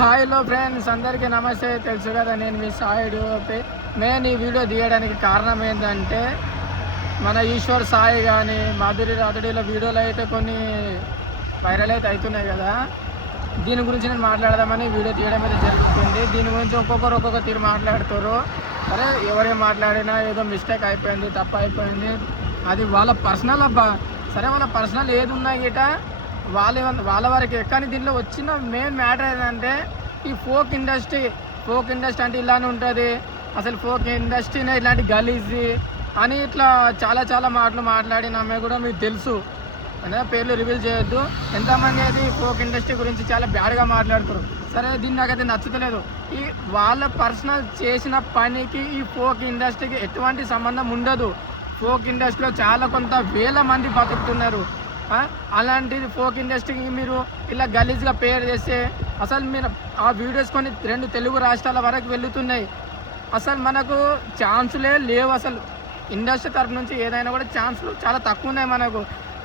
Hi లో friends, అందరికీ నమస్తే. తెలుసు కదా, నేను మీ సాయిడు. నేను ఈ వీడియో తీయడానికి కారణం ఏంటంటే, మన ఈశ్వర్ సాయి కానీ మాధురి రాథోడిలో వీడియోలు అయితే కొన్ని వైరల్ అయితే అవుతున్నాయి కదా. దీని గురించి నేను మాట్లాడదామని వీడియో తీయడం అయితే జరుగుతుంది. దీని గురించి ఒక్కొక్కరు ఒక్కొక్క తీరు మాట్లాడుతారు. సరే, ఎవరేం మాట్లాడినా ఏదో మిస్టేక్ అయిపోయింది, తప్పు అయిపోయింది, అది వాళ్ళ పర్సనల్ అబ్బా. సరే, వాళ్ళ పర్సనల్ ఏది ఉన్నా గిట వాళ్ళ వరకే. కానీ దీనిలో వచ్చిన మెయిన్ మ్యాటర్ ఏంటంటే, ఈ ఫోక్ ఇండస్ట్రీ అంటే ఇలానే ఉంటుంది. అసలు ఫోక్ ఇండస్ట్రీనే ఇలాంటి గలీజీ అని ఇట్లా చాలా మాటలు మాట్లాడిన అమ్మాయి కూడా మీకు తెలుసు. అనే పేర్లు రివీల్ చేయొద్దు. ఎంతమంది అది ఫోక్ ఇండస్ట్రీ గురించి చాలా బ్యాడ్గా మాట్లాడుతారు. సరే, దీన్ని నాకైతే నచ్చుతలేదు. ఈ వాళ్ళ పర్సనల్ చేసిన పనికి ఈ ఫోక్ ఇండస్ట్రీకి ఎటువంటి సంబంధం ఉండదు. ఫోక్ ఇండస్ట్రీలో చాలా కొంత వేల మంది బతుకుతున్నారు. అలాంటిది ఫోక్ ఇండస్ట్రీకి మీరు ఇలా గలీజ్గా పేరు చేస్తే, అసలు మీరు ఆ వీడియోస్ కొన్ని 2 తెలుగు రాష్ట్రాల వరకు వెళ్తున్నాయి. అసలు మనకు ఛాన్సులే లేవు. అసలు ఇండస్ట్రీ తరఫు నుంచి ఏదైనా కూడా ఛాన్సులు చాలా తక్కువ ఉన్నాయి మనకు.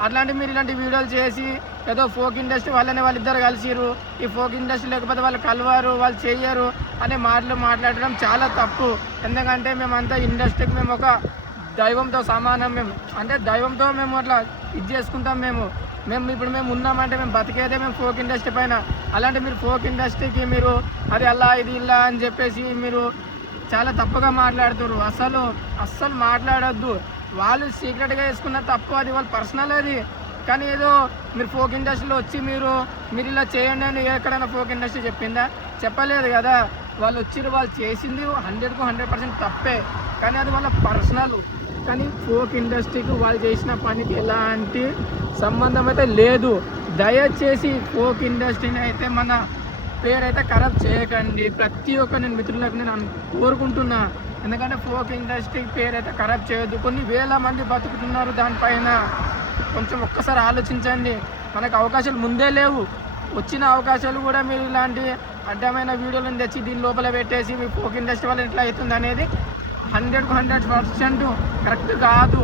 అట్లాంటి మీరు ఇలాంటి వీడియోలు చేసి ఏదో ఫోక్ ఇండస్ట్రీ వాళ్ళని వాళ్ళిద్దరు కలిసిరు, ఈ ఫోక్ ఇండస్ట్రీ లేకపోతే వాళ్ళు కలవారు, వాళ్ళు చేయరు అనే మాటలు మాట్లాడడం చాలా తప్పు. ఎందుకంటే మేమంతా ఇండస్ట్రీకి మేము ఒక దైవంతో సమానం. మేము అంటే దైవంతో మేము అట్లా ఇది చేసుకుంటాం. ఇప్పుడు మేము ఉన్నామంటే మేము బతికేదే మేము ఫోక్ ఇండస్ట్రీ పైన. అలాంటి మీరు ఫోక్ ఇండస్ట్రీకి మీరు అది అలా ఇది ఇలా అని చెప్పేసి మీరు చాలా తప్పుగా మాట్లాడుతారు. అస్సలు మాట్లాడొద్దు. వాళ్ళు సీక్రెట్గా వేసుకున్న తప్పు, అది వాళ్ళ పర్సనల్ అది. కానీ ఏదో మీరు ఫోక్ ఇండస్ట్రీలో వచ్చి మీరు ఇలా చేయండి అని ఎక్కడైనా ఫోక్ ఇండస్ట్రీ చెప్పిందా? చెప్పలేదు కదా. వాళ్ళు వచ్చిరు, వాళ్ళు చేసింది 100కు 100% తప్పే. కానీ అది వాళ్ళ పర్సనల్. కానీ ఫోక్ ఇండస్ట్రీకి వాళ్ళు చేసిన పనికి ఎలాంటి సంబంధం అయితే లేదు. దయచేసి ఫోక్ ఇండస్ట్రీని అయితే మన పేరైతే ఖరాబ్ చేయకండి. ప్రతి ఒక్క నేను మిత్రులకు నేను కోరుకుంటున్నా. ఎందుకంటే ఫోక్ ఇండస్ట్రీ పేరైతే ఖరాబ్ చేయొద్దు. కొన్ని వేల మంది బతుకుతున్నారు దానిపైన. కొంచెం ఒక్కసారి ఆలోచించండి. మనకు అవకాశాలు ముందే లేవు. వచ్చిన అవకాశాలు కూడా మీరు ఇలాంటి అడ్డమైన వీడియోలను తెచ్చి దీని లోపల పెట్టేసి మీ ఫోక్ ఇండస్ట్రీ వల్ల ఎట్లా అవుతుంది అనేది 100కు 100% కరెక్ట్ కాదు.